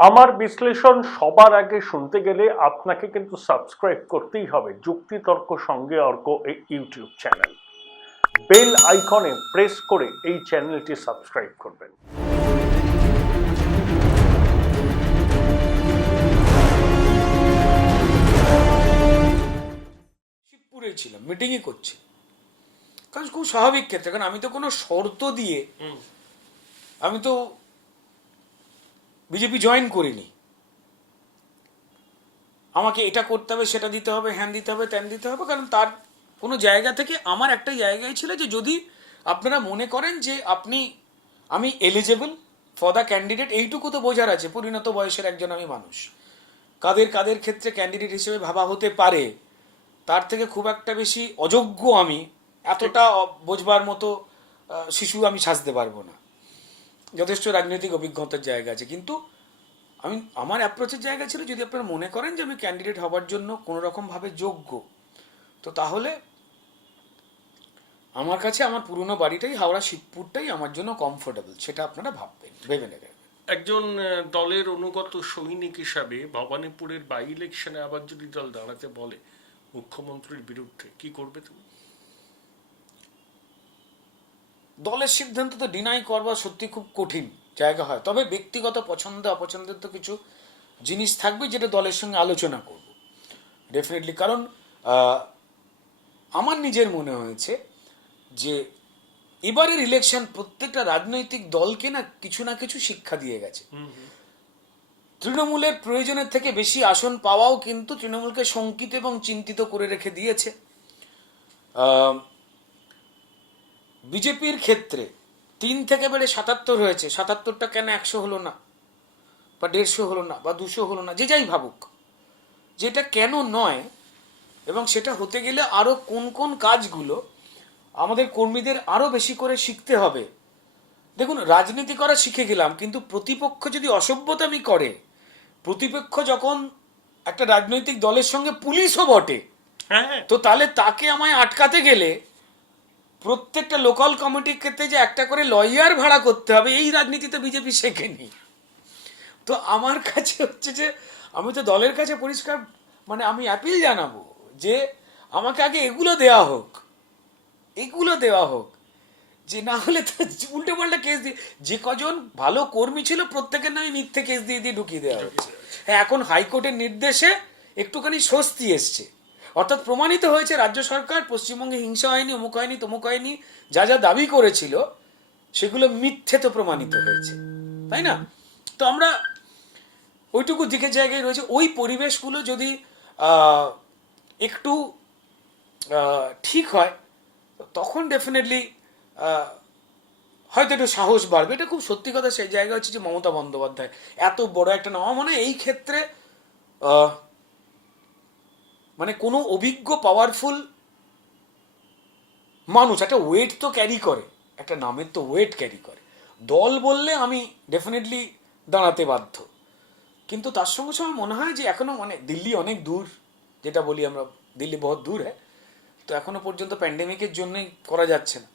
আমার বিশ্লেষণ সবার আগে শুনতে গেলে আপনাকে কিন্তু সাবস্ক্রাইব করতেই হবে যুক্তিতর্ক সঙ্গে অর্ক এই ইউটিউব চ্যানেল বেল আইকনে প্রেস করে এই চ্যানেলটি সাবস্ক্রাইব করবেন। শিবপুরে ছিলাম মিটিংই করছি। কারণ খুব স্বাভাবিক ক্ষেত্রে কারণ আমি তো কোনো শর্ত দিয়ে আমি তো বিজেপি জয়েন করিনি। আমাকে এটা করতে হবে, সেটা দিতে হবে, হ্যান দিতে হবে, ত্যান দিতে হবে, কারণ তার কোনো জায়গা থেকে আমার একটা জায়গায় ছিল যে যদি আপনারা মনে করেন যে আপনি, আমি এলিজেবল ফর দ্য ক্যান্ডিডেট এইটুকু তো বোঝার আছে, পরিণত বয়সের একজন আমি মানুষ। কাদের কাদের ক্ষেত্রে ক্যান্ডিডেট হিসেবে ভাবা হতে পারে, তার থেকে খুব একটা বেশি অযোগ্য আমি, এতটা বোঝবার মতো শিশু আমি সাজতে পারব না। যথেষ্ট রাজনৈতিক অভিজ্ঞতার জায়গা আছে। কিন্তু আমি, আমার অ্যাপ্রোচের জায়গা ছিল যদি আপনারা মনে করেন যে আমি ক্যান্ডিডেট হবার জন্য কোনো রকমভাবে যোগ্য, তো তাহলে আমার কাছে আমার পুরনো বাড়িটাই, হাওড়া শিবপুরটাই আমার জন্য কমফোর্টেবল সেটা আপনারা ভাববেন, ভেবে নেবেন একজন দলের অনুগত সৈনিক হিসাবে ভবানীপুরের বাই ইলেকশনে আবার যদি দল দাঁড়াতে বলে মুখ্যমন্ত্রীর বিরুদ্ধে, কি করবে তুমি? দলের সিদ্ধান্ত তো ডিনাই করবা সত্যি খুব কঠিন জায়গা হয়। তবে ব্যক্তিগত পছন্দ অপছন্দের তো কিছু জিনিস থাকবে যেটা দলের সঙ্গে আলোচনা করব। ডেফিনেটলি কারণ আমার নিজের মনে হয়েছে যে এবারের ইলেকশন প্রত্যেকটা রাজনৈতিক দলকে না কিছু না কিছু শিক্ষা দিয়ে গেছে। তৃণমূলের প্রয়োজনের থেকে বেশি আসন পাওয়াও কিন্তু তৃণমূলকে শঙ্কিত এবং চিন্তিত করে রেখে দিয়েছে। আহ, বিজেপির ক্ষেত্রে তিন থেকে বেড়ে সাতাত্তর হয়েছে। সাতাত্তরটা কেন একশো হলো না? বা দেড়শো হলো না? বা দুশো হলো না? যে যাই ভাবুক। যেটা কেন নয় এবং সেটা হতে গেলে আরও কোন কোন কাজগুলো আমাদের কর্মীদের আরও বেশি করে শিখতে হবে। দেখুন রাজনীতি করা শিখে গেলাম কিন্তু প্রতিপক্ষ যদি অসভ্যতামি করে প্রতিপক্ষ যখন একটা রাজনৈতিক দলের সঙ্গে পুলিশও বটে হ্যাঁ। তো তাহলে তাকে আমায় আটকাতে গেলে প্রত্যেকটা লোকাল কমিটির ক্ষেত্রে যে একটা করে লয়ার ভাড়া করতে হবে এই রাজনীতিতে বিজেপি শেখেনি। তো আমার কাছে হচ্ছে যে আমি তো দলের কাছে পরিষ্কার মানে আমি অ্যাপিল জানাব যে আমাকে আগে এগুলো দেওয়া হোক এগুলো দেওয়া হোক যে না হলে তো উল্টো পাল্টা কেস দিয়ে যে কজন ভালো কর্মী ছিল প্রত্যেকের নামে মিথ্যে কেস দিয়ে দিয়ে ঢুকিয়ে দেওয়া হচ্ছে। হ্যাঁ এখন হাইকোর্টের নির্দেশে একটুখানি স্বস্তি এসছে। অর্থাৎ প্রমাণিত হয়েছে রাজ্য সরকার পশ্চিমবঙ্গে হিংসা হয়নি, অমুক হয়নি, তমুক হয়নি, যা যা দাবি করেছিল, সেগুলো মিথ্যে তো প্রমাণিত হয়েছে, তাই না? তো আমরা ওইটুকু দিকে জায়গায় রয়েছে। ওই পরিবেশগুলো যদি একটু ঠিক হয়, তখন ডেফিনেটলি হয়তো একটু সাহস বাড়বে। এটা খুব সত্যি কথা, সেই জায়গা হচ্ছে যে মমতা বন্দ্যোপাধ্যায়। এত বড় একটা নাম মানে এই ক্ষেত্রে মানে কোনো অভিজ্ঞ পাওয়ারফুল মানুষ, একটা ওয়েট তো ক্যারি করে, একটা নামের তো ওয়েট ক্যারি করে। দল বললে আমি ডেফিনেটলি দাঁড়াতে বাধ্য। কিন্তু তার সঙ্গে সঙ্গে মনে হয় যে এখনও মানে দিল্লি অনেক দূর, যেটা বলি আমরা, দিল্লি বহুত দূর হ্যাঁ? তো এখনও পর্যন্ত প্যান্ডেমিকের জন্যই করা যাচ্ছে না।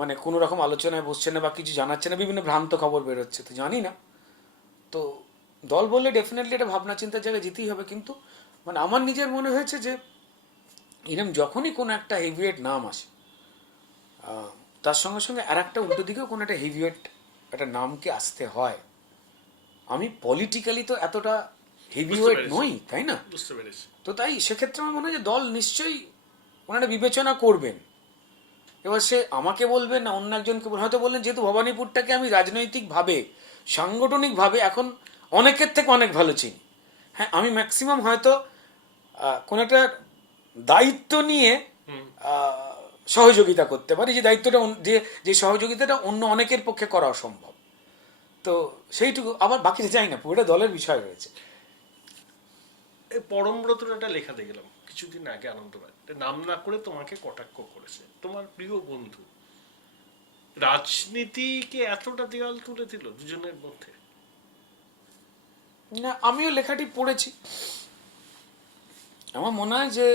মানে কোনো রকম আলোচনায় বসছে না বা কিছু জানাচ্ছে না, বিভিন্ন ভ্রান্ত খবর বেরোচ্ছে, তো জানি না। তো দল বললে ডেফিনেটলি এটা ভাবনা চিন্তার জায়গায় যেতেই হবে, কিন্তু মানে আমার নিজের মনে হয়েছে যে এরম যখনই কোনো একটা হেভিওয়েট নাম আসে তার সঙ্গে সঙ্গে আর একটা উল্টো দিকেও কোনো একটা হেভিওয়েট একটা নামকে আসতে হয়। আমি পলিটিক্যালি তো এতটা হেভিওয়েট। নই তাই না? তো তাই সেক্ষেত্রে আমার মনে হয় যে দল নিশ্চয়ই ওনারা বিবেচনা করবেন। এবার সে আমাকে বলবেন না অন্য একজনকে বলবেন হয়তো বললেন যেহেতু ভবানীপুরটাকে আমি রাজনৈতিকভাবে সাংগঠনিকভাবে এখন অনেকের থেকে অনেক ভালো চিনি। হ্যাঁ আমি ম্যাক্সিমাম হয়তো কোনো একটা দায়িত্ব নিয়ে সহযোগিতা করতে পারি যে দায়িত্বটা যে যে সহযোগিতাটা অন্য অনেকের পক্ষে করা অসম্ভব। তো সেইটুকু আবার বাকিটা যাই না পুরোটা দলের বিষয় রয়েছে। এই পরমব্রতর একটা লেখা দেখলাম কিছুদিন আগে আনন্দবাদ নাম না করে তোমাকে কটাক্ষ করেছে। তোমার প্রিয় বন্ধু রাজনীতিকে এতটা দেওয়াল তুলে দিল দুজনের মধ্যে? না আমিও লেখাটি পড়েছি। আমার মনে হয় যে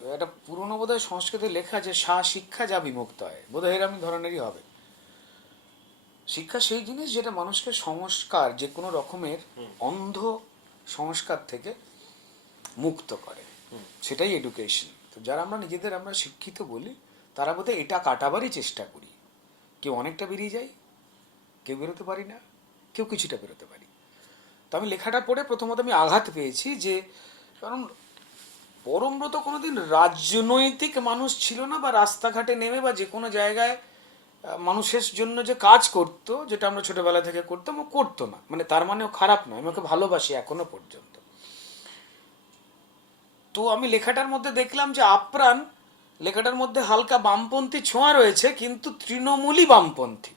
একটা পুরনো বোধহয় সংস্কৃতে লেখা যে সা শিক্ষা যা বিমুক্ত হয় বোধহয় এরকম ধরনেরই হবে। শিক্ষা সেই জিনিস যেটা মানুষকে সংস্কার যে কোনো রকমের অন্ধ সংস্কার থেকে মুক্ত করে। সেটাই এডুকেশন তো যারা আমরা নিজেদের আমরা শিক্ষিত বলি তারা বোধহয় এটা কাটাবারই চেষ্টা করি। কেউ অনেকটা বেরিয়ে যায় কেউ বেরোতে পারি না কেউ কিছুটা বেরোতে পারি। তো আমি লেখাটা পড়ে প্রথমত আমি আঘাত পেয়েছি যে কারণ পরমব্রত কোনোদিন রাজনৈতিক মানুষ ছিল না বা রাস্তাঘাটে নেমে বা যে কোনো জায়গায় মানুষের জন্য যে কাজ করতো, যেটা আমরা ছোটবেলা থেকে করতাম, ও করতো না। মানে তার মানেও খারাপ নয়, আমি ওকে ভালোবাসি এখনও পর্যন্ত। তো আমি লেখাটার মধ্যে দেখলাম যে আপ্রাণ, লেখাটার মধ্যে হালকা বামপন্থী ছোঁয়া রয়েছে, কিন্তু তৃণমূলই বামপন্থী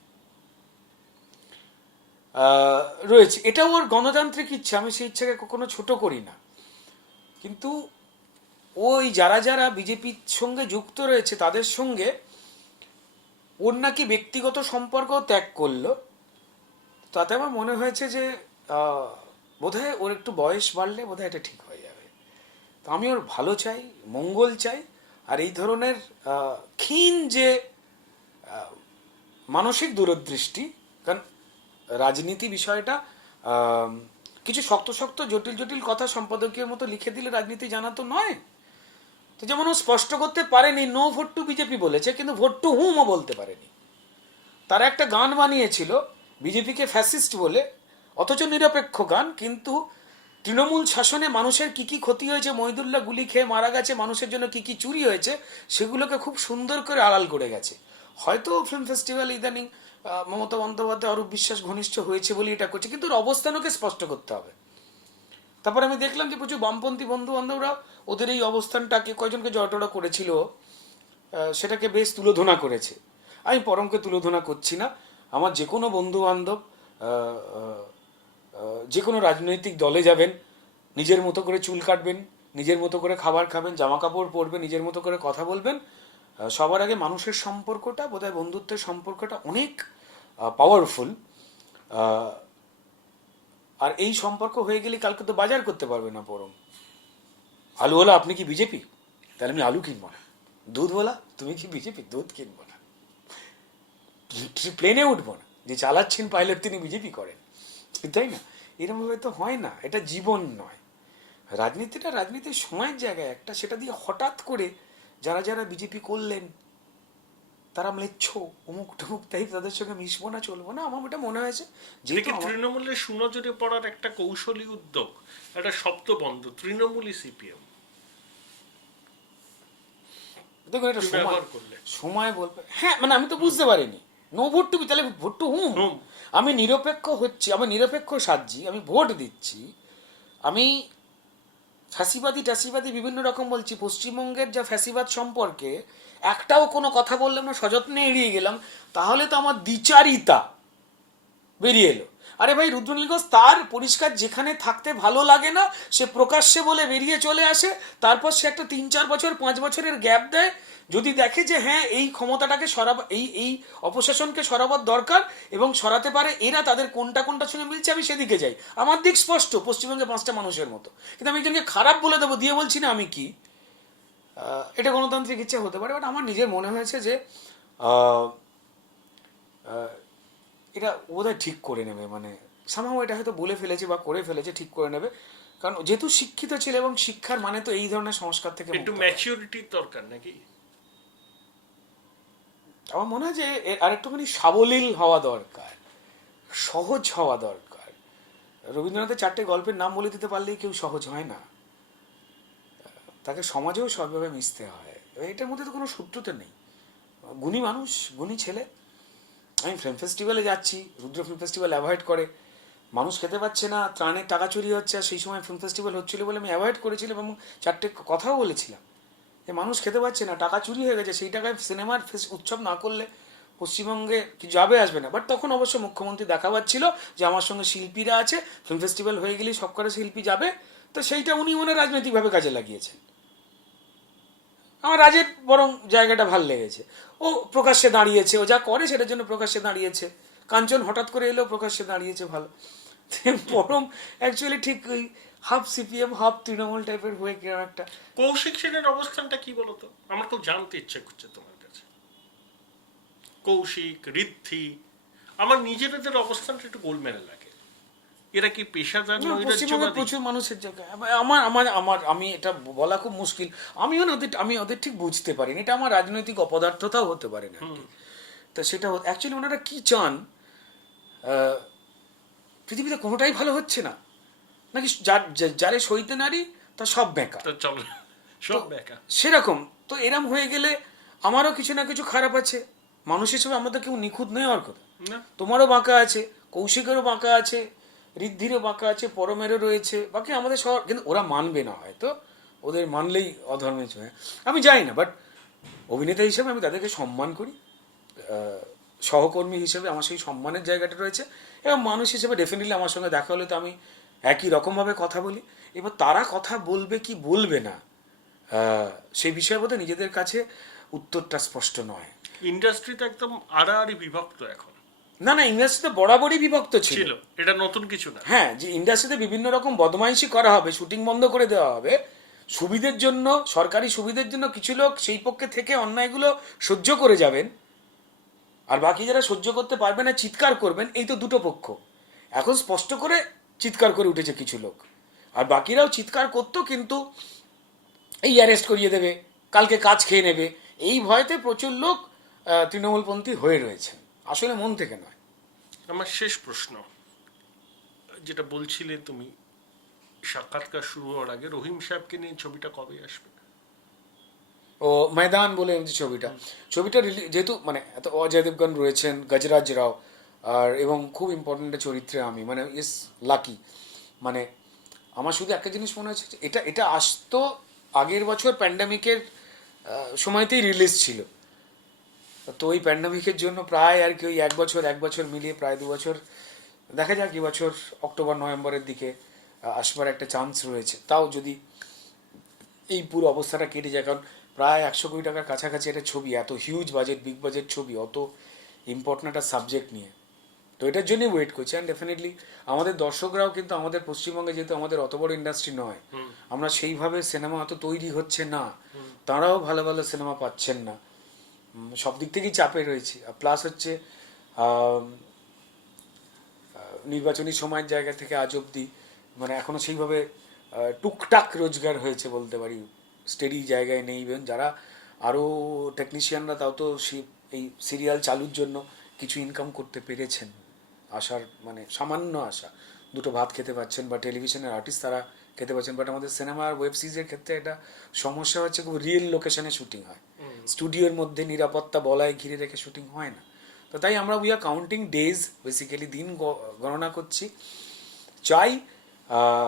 রয়েছে। এটাও ওর গণতান্ত্রিক ইচ্ছা, আমি সেই ইচ্ছাকে কখনো ছোট করি না। কিন্তু ওই যারা যারা বিজেপির সঙ্গে যুক্ত রয়েছে তাদের সঙ্গে ওর নাকি ব্যক্তিগত সম্পর্ক ত্যাগ করল। তাতে আমার মনে হয়েছে যে বোধহয় ওর একটু বয়স বাড়লে বোধহয় এটা ঠিক হয়ে যাবে। তো আমি ওর ভালো চাই, মঙ্গল চাই, আর এই ধরনের ক্ষীণ যে মানসিক দূরদৃষ্টি, কারণ রাজনীতি বিষয়টা কিছু শক্ত শক্ত, জটিল জটিল কথা সম্পাদকীয় মতো লিখে দিলে রাজনীতি জানা তো নয়। তো যেমন ও স্পষ্ট করতে পারেনি নো ভোট টু বিজেপি বলেছে, কিন্তু ভোট টু হুমও বলতে পারেনি। তারা একটা গান বানিয়েছিল বিজেপিকে ফ্যাসিস্ট বলে, অথচ নিরপেক্ষ গান, কিন্তু তৃণমূল শাসনে মানুষের কি কি ক্ষতি হয়েছে, মহিদুল্লাহ গুলি খেয়ে মারা গেছে, মানুষের জন্য কি কি চুরি হয়েছে, সেগুলোকে খুব সুন্দর করে আড়াল করে গেছে। হয়তো ফিল্ম ফেস্টিভ্যাল ইদানিং মমতা বন্দ্যোপাধ্যায়, অরূপ বিশ্বাস ঘনিষ্ঠ হয়েছে বলে এটা করছে, কিন্তু ওর অবস্থানকে স্পষ্ট করতে হবে। তারপর আমি দেখলাম যে প্রচুর বামপন্থী বন্ধু বান্ধবরা ওদের এই অবস্থানটাকে কয়জনকে জটড়া করেছিল সেটাকে বেশ তুলোধনা করেছে। আমি পরমকে তুলোধনা করছি না। আমার যে কোনো বন্ধু বান্ধব যে কোনো রাজনৈতিক দলে যাবেন, নিজের মতো করে চুল কাটবেন, নিজের মতো করে খাবার খাবেন জামা কাপড় পরবেন, নিজের মতো করে কথা বলবেন সবার আগে মানুষের সম্পর্কটা, বোধহয় বন্ধুত্বের সম্পর্কটা অনেক পাওয়ারফুল আর এই সম্পর্ক হয়ে গেলে কালকে তো বাজার করতে পারবে না পরম। আলুওয়ালা আপনি কি বিজেপি? তাহলে আমি আলু কিনবো না। দুধওয়ালা তুমি কি বিজেপি? দুধ কিনবো না। প্লেনে উঠবো না? যে চালাচ্ছেন পাইলট তিনি বিজেপি করেন। তাই না? এরকমভাবে তো হয় না। এটা জীবন নয়। রাজনীতিটা রাজনীতির সময়ের জায়গায় একটা সেটা দিয়ে হঠাৎ করে যারা যারা বিজেপি করলেন তারা ম্লেচ্ছ অমুক টুমুক তাই তাদের সঙ্গে মিশবো না চলবো না? আমার ওটা মনে হয়েছে। দেখি তৃণমূলের সুনজরে পড়ার একটা কৌশলী উদ্যোগ একটা শব্দবন্ধ তৃণমূলই সিপিএম। দেখুন এটা সময়। সময় বলবে হ্যাঁ মানে আমি তো বুঝতে পারিনি। নো ভোট টু তাহলে ভোট টু হুম? হুম। আমি নিরপেক্ষ হচ্ছি আমি নিরপেক্ষ সাজছি আমি ভোট দিচ্ছি। আমি ফ্যাসিবাদী ট্যাসিবাদী বিভিন্ন রকম বলছি। পশ্চিমবঙ্গের যা ফ্যাসিবাদ সম্পর্কে একটাও কোনো কথা বললাম না সযত্নে এড়িয়ে গেলাম। তাহলে তো আমার দ্বিচারিতা বেরিয়ে এলো। আরে ভাই, রুদ্রনীল তার পরিষ্কার যেখানে থাকতে ভালো লাগে না, সে প্রকাশ্যে বলে বেরিয়ে চলে আসে, তারপর সে একটা তিন চার বছর, পাঁচ বছরের গ্যাপ দেয়। যদি দেখে যে হ্যাঁ এই ক্ষমতাটাকে সরাব, এই এই অপশাসনকে সরাবার দরকার এবং সরাতে পারে এরা, তাদের কোনটা কোনটার সঙ্গে মিলছে, আমি সেদিকে যাই। আমার দিক স্পষ্ট, পশ্চিমবঙ্গে পাঁচটা মানুষের মতো। কিন্তু আমি একজনকে খারাপ বলে দেবো, দিয়ে বলছি না আমি কি। এটা গণতান্ত্রিক ইচ্ছে হতে পারে বাট আমার নিজের মনে হয়েছে যে এটা বোধহয় ঠিক করে নেবে মানে সামাও এটা হয়তো বলে ফেলেছে বা করে ফেলেছে ঠিক করে নেবে। কারণ যেহেতু শিক্ষিত ছিল এবং শিক্ষার মানে তো এই ধরনের সংস্কার থেকে একটু ম্যাচিউরিটির দরকার নাকি? আমার মনে হয় যে এর আরেকটুখানি সাবলীল হওয়া দরকার সহজ হওয়া দরকার। রবীন্দ্রনাথের চারটে গল্পের নাম বলে দিতে পারলেই কেউ সহজ হয় না। তাকে সমাজেও সবভাবে মিশতে হয়। এটার মধ্যে তো কোনো সূত্রতে নেই। গুণী মানুষ গুণী ছেলে। আমি ফিল্ম ফেস্টিভ্যালে যাচ্ছি, রুদ্র ফিল্ম ফেস্টিভ্যাল অ্যাভয়েড করে। মানুষ খেতে পাচ্ছে না, ত্রাণের টাকা চুরি হচ্ছে, আর সেই সময় ফিল্ম ফেস্টিভ্যাল হচ্ছিল বলে আমি অ্যাভয়েড করেছিলাম এবং চারটে কথাও বলেছিলাম। যে মানুষ খেতে পাচ্ছে না, টাকা চুরি হয়ে গেছে, সেই টাকায় সিনেমার উৎসব না করলে পশ্চিমবঙ্গে কি যাবে, আসবে না। বাট তখন অবশ্য মুখ্যমন্ত্রী দেখা পাচ্ছিল যে আমার সঙ্গে শিল্পীরা আছে ফিল্ম ফেস্টিভ্যাল হয়ে গেলেই সব কটা শিল্পী যাবে। তো সেইটা উনি মনে রাজনৈতিকভাবে কাজে লাগিয়েছেন। আমার রাজের বরং জায়গাটা ভালো লেগেছে। ও প্রকাশ্যে দাঁড়িয়েছে, ও যা করে সেটার জন্য প্রকাশ্যে দাঁড়িয়েছে। কাঞ্চন হঠাৎ করে এলেও প্রকাশ্যে দাঁড়িয়েছে ভালো। বরং অ্যাকচুয়ালি ঠিক ওই হাফ সিপিএম হাফ তৃণমূল টাইপের হয়ে কিরম একটা। কৌশিক সেনের অবস্থানটা কি বলতো? আমার খুব জানতে ইচ্ছে করছে তোমার কাছে। কৌশিক, ঋদ্ধি, আমার নিজেদের অবস্থানটা একটু গোলমেলে লাগে। এরা কি পেশাদার নৈরাজ্যবাদী প্রচুর মানুষের জায়গায়। আমার আমার আমার আমি এটা বলা খুব মুশকিল। আমিও না ওদের আমি ওদের ঠিক বুঝতে পারিনি। এটা আমার রাজনৈতিক অপদার্থতাও হতে পারে না তা সেটা অ্যাকচুয়ালি ওনারা কি চান পৃথিবীতে কোনোটাই ভালো হচ্ছে না? নাকি যার যারে সইতে নারী তা সব চল সব বেকা সেরকম। তো এরম হয়ে গেলে আমারও কিছু না কিছু খারাপ আছে। মানুষ হিসেবে আমাদের কেউ নিখুঁত নেই হওয়ার কথা। তোমারও বাঁকা আছে কৌশিকেরও বাঁকা আছে ঋদ্ধিরও বাঁকা আছে, পরমেরও রয়েছে। বাকি আমাদের সবার কিন্তু ওরা মানবে না হয়তো। ওদের মানলেই অধর্মে ছুঁয়ে। আমি যাই না বাট অভিনেতা হিসেবে আমি তাদেরকে সম্মান করি। সহকর্মী হিসেবে আমার সেই সম্মানের জায়গাটা রয়েছে। এবং মানুষ হিসেবে ডেফিনেটলি আমার সঙ্গে দেখা হলে তো আমি একই রকমভাবে কথা বলি। এবার তারা কথা বলবে কি বলবে না সেই বিষয়ের মধ্যে নিজেদের কাছে উত্তরটা স্পষ্ট নয়। ইন্ডাস্ট্রিতে একদম আড়াআড়ি বিভক্ত এখন। না না ইন্ডাস্ট্রিতে বরাবরই বিভক্ত ছিল। এটা নতুন কিছু না। হ্যাঁ যে ইন্ডাস্ট্রিতে বিভিন্ন রকম বদমাইশি করা হবে শুটিং বন্ধ করে দেওয়া হবে সুবিধের জন্য সরকারি সুবিধের জন্য কিছু লোক সেই পক্ষে থেকে অন্যায়গুলো সহ্য করে যাবেন। আর বাকি যারা সহ্য করতে পারবে না চিৎকার করবেন এই তো দুটো পক্ষ। এখন স্পষ্ট করে চিৎকার করে উঠেছে কিছু লোক। আর বাকিরাও চিৎকার করতো কিন্তু এই অ্যারেস্ট করিয়ে দেবে কালকে কাজ খেয়ে নেবে। এই ভয়তে প্রচুর লোক তৃণমূলপন্থী হয়ে রয়েছে আসলে মন থেকে নয়। আমার শেষ প্রশ্ন। যেটা বলছিলে তুমি সাক্ষাৎকার শুরু হওয়ার আগে রহিম সাহেবকে নিয়ে ছবিটা কবে আসবে? ও ময়দান বলে যে ছবিটা। ছবিটা যেহেতু মানে এত অজয় দেবগন রয়েছেন গজরাজ রাও আর এবং খুব ইম্পর্টেন্ট চরিত্রে আমি মানে ইস লাকি মানে আমার শুধু একটা জিনিস মনে হচ্ছে এটা এটা আসতো আগের বছর প্যান্ডামিকের সময়তেই রিলিজ ছিল। তো ওই প্যান্ডামিকের জন্য প্রায় আর কি ওই এক বছর এক বছর মিলিয়ে প্রায় দু বছর দেখা যাক এবছর অক্টোবর নভেম্বরের দিকে আসবার একটা চান্স রয়েছে। তাও যদি এই পুরো অবস্থাটা কেটে যায় কারণ প্রায় একশো কোটি টাকার কাছাকাছি একটা ছবি এত হিউজ বাজেট বিগ বাজেট ছবি অত ইম্পর্টেন্ট একটা সাবজেক্ট নিয়ে। তো এটার জন্যই ওয়েট করছি। অ্যান্ড ডেফিনেটলি আমাদের দর্শকরাও কিন্তু আমাদের পশ্চিমবঙ্গে যেহেতু আমাদের অত বড় ইন্ডাস্ট্রি নয় আমরা সেইভাবে সিনেমা অত তৈরি হচ্ছে না তারাও ভালো ভালো সিনেমা পাচ্ছেন না। সব দিক থেকেই চাপে রয়েছে। প্লাস হচ্ছে নির্বাচনী সময়ের জায়গা থেকে আজ অবধি মানে এখনও সেইভাবে টুকটাক রোজগার হয়েছে বলতে পারি। স্টেডি জায়গায় নেই ইভেন যারা আরও টেকনিশিয়ানরা তাও তো এই সিরিয়াল চালুর জন্য কিছু ইনকাম করতে পেরেছেন। আসার মানে সামান্য আশা। দুটো ভাত খেতে পাচ্ছেন বা টেলিভিশনের আর্টিস্ট তারা খেতে পাচ্ছেন। বাট আমাদের সিনেমা আর ওয়েব সিরিজের ক্ষেত্রে একটা সমস্যা হচ্ছে খুব রিয়েল লোকেশনে শুটিং হয়। স্টুডিওর মধ্যে নিরাপত্তা বলায় ঘিরে রেখে শুটিং হয় না। তো তাই আমরা we are counting days basically দিন গণনা করছি। চাই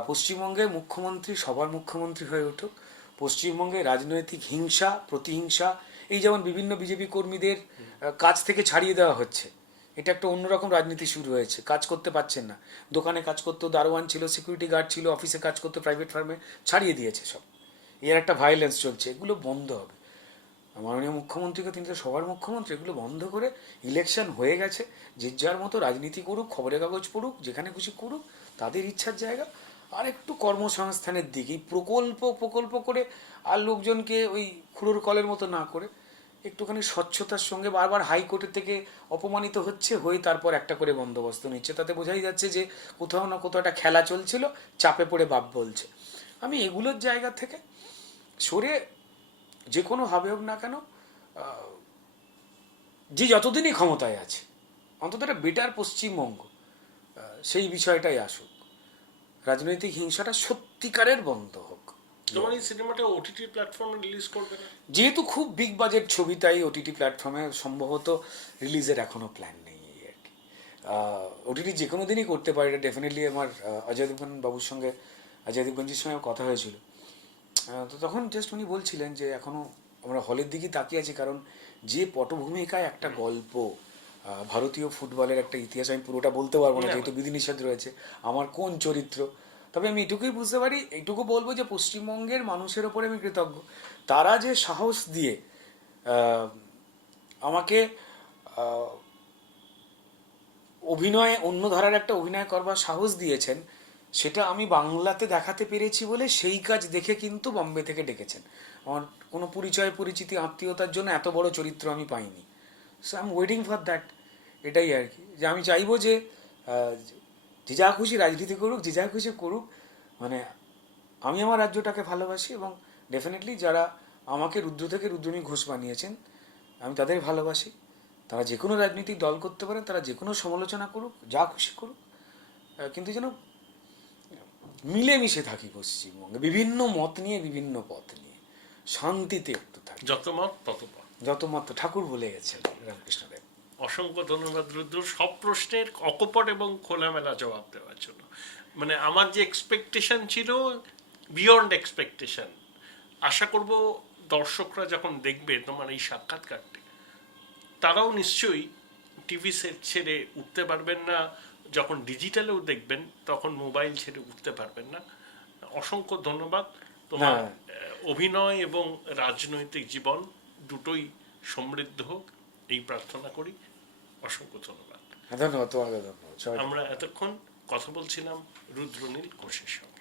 পশ্চিমবঙ্গের মুখ্যমন্ত্রী সবার মুখ্যমন্ত্রী হয়ে উঠুক। পশ্চিমবঙ্গে রাজনৈতিক হিংসা, প্রতিহিংসা, এই যেমন বিভিন্ন বিজেপি কর্মীদের কাজ থেকে ছাড়িয়ে দেওয়া হচ্ছে। এটা একটা অন্যরকম রাজনীতি শুরু হয়েছে। কাজ করতে পারছেন না। দোকানে কাজ করতো দারোয়ান ছিল সিকিউরিটি গার্ড ছিল অফিসে কাজ করতো প্রাইভেট ফার্মে ছাড়িয়ে দিয়েছে সব। এর একটা ভায়োলেন্স চলছে। এগুলো বন্ধ হবে। মাননীয় মুখ্যমন্ত্রীকে, তিনি তো সবার মুখ্যমন্ত্রী, এগুলো বন্ধ করে ইলেকশন হয়ে গেছে। যে যার মতো রাজনীতি করুক, খবরের কাগজ পড়ুক, যেখানে খুশি করুক, তাদের ইচ্ছার জায়গা। আর একটু কর্মসংস্থানের দিকে, এই প্রকল্প প্রকল্প করে আর লোকজনকে ওই খুঁড়োর কলের মতো না করে, একটুখানি স্বচ্ছতার সঙ্গে বারবার হাইকোর্টের থেকে অপমানিত হচ্ছে, হয়ে তারপর একটা করে বন্দোবস্ত নিচ্ছে। তাতে বোঝাই যাচ্ছে যে কোথাও না কোথাও একটা খেলা চলছিল, চাপে পড়ে বাপ বলছে। আমি এগুলোর জায়গা থেকে সরে যে কোনো হবে হোক না কেন যে যতদিনই ক্ষমতায় আছে অন্তত একটা বেটার পশ্চিমবঙ্গ সেই বিষয়টাই আসুক। রাজনৈতিক হিংসাটা সত্যিকারের বন্ধ হোক। তোমার এই সিনেমাটা ওটিটি প্ল্যাটফর্মে রিলিজ করবে না? যেহেতু খুব বিগ বাজেট ছবি তাই ওটিটি প্ল্যাটফর্মে সম্ভবত রিলিজের এখনও প্ল্যান নেই আর কি। ওটিটি যে কোনো দিনই করতে পারে এটা ডেফিনেটলি আমার অজয় দেবগন বাবুর সঙ্গে অজয় দেবগনজির সঙ্গে কথা হয়েছিল। তো তখন জাস্ট উনি বলছিলেন যে এখনও আমরা হলের দিকে তাকিয়ে আছি কারণ যে পটভূমিকায় একটা গল্প ভারতীয় ফুটবলের একটা ইতিহাস আমি পুরোটা বলতে পারব না যেহেতু বিধিনিষেধ রয়েছে আমার কোন চরিত্র? তবে আমি এটুকুই বুঝতে পারি এইটুকু বলব যে পশ্চিমবঙ্গের মানুষের ওপরে আমি কৃতজ্ঞ। তারা যে সাহস দিয়ে আমাকে অভিনয়ে অন্য ধারার একটা অভিনয় করবার সাহস দিয়েছেন সেটা আমি বাংলাতে দেখাতে পেরেছি বলে সেই কাজ দেখে কিন্তু বম্বে থেকে ডেকেছেন। আমার কোনো পরিচয়, পরিচিতি, আত্মীয়তার জন্য এত বড় চরিত্র আমি পাইনি। So I am waiting for that এটাই আর কি। যে আমি চাইব যে যে যা খুশি রাজনীতি করুক, যে যা খুশি করুক মানে আমি আমার রাজ্যটাকে ভালোবাসি এবং ডেফিনেটলি যারা আমাকে রুদ্র থেকে রুদ্রনী ঘোষ বানিয়েছেন, আমি তাদের ভালোবাসি। তারা যে কোনো রাজনৈতিক দল করতে পারেন, তারা যে কোনো সমালোচনা করুক, যা খুশি করুক। কিন্তু যেন মিলেমিশে থাকি পশ্চিমবঙ্গে বিভিন্ন মত নিয়ে বিভিন্ন পথ নিয়ে। শান্তিতে একটু থাকি। যত মত তত পথ। যত মত ঠাকুর বলে গেছেন রামকৃষ্ণদেব অসংখ্য ধন্যবাদ রুদ্র। সব প্রশ্নের অকপট এবং খোলামেলা জবাব দেওয়ার জন্য। মানে আমার যে এক্সপেকটেশন ছিল বিয়ন্ড এক্সপেকটেশন আশা করব দর্শকরা যখন দেখবে তোমার এই সাক্ষাৎকারটি তারাও নিশ্চয়ই টিভি সেট ছেড়ে উঠতে পারবেন না যখন ডিজিটালেও দেখবেন তখন মোবাইল ছেড়ে উঠতে পারবেন না। অসংখ্য ধন্যবাদ। তোমার অভিনয় এবং রাজনৈতিক জীবন দুটোই সমৃদ্ধ হোক এই প্রার্থনা করি। অসংখ্য ধন্যবাদ। ধন্যবাদ তোমাকে ধন্যবাদ। আমরা এতক্ষণ কথা বলছিলাম রুদ্রনীল ঘোষের সঙ্গে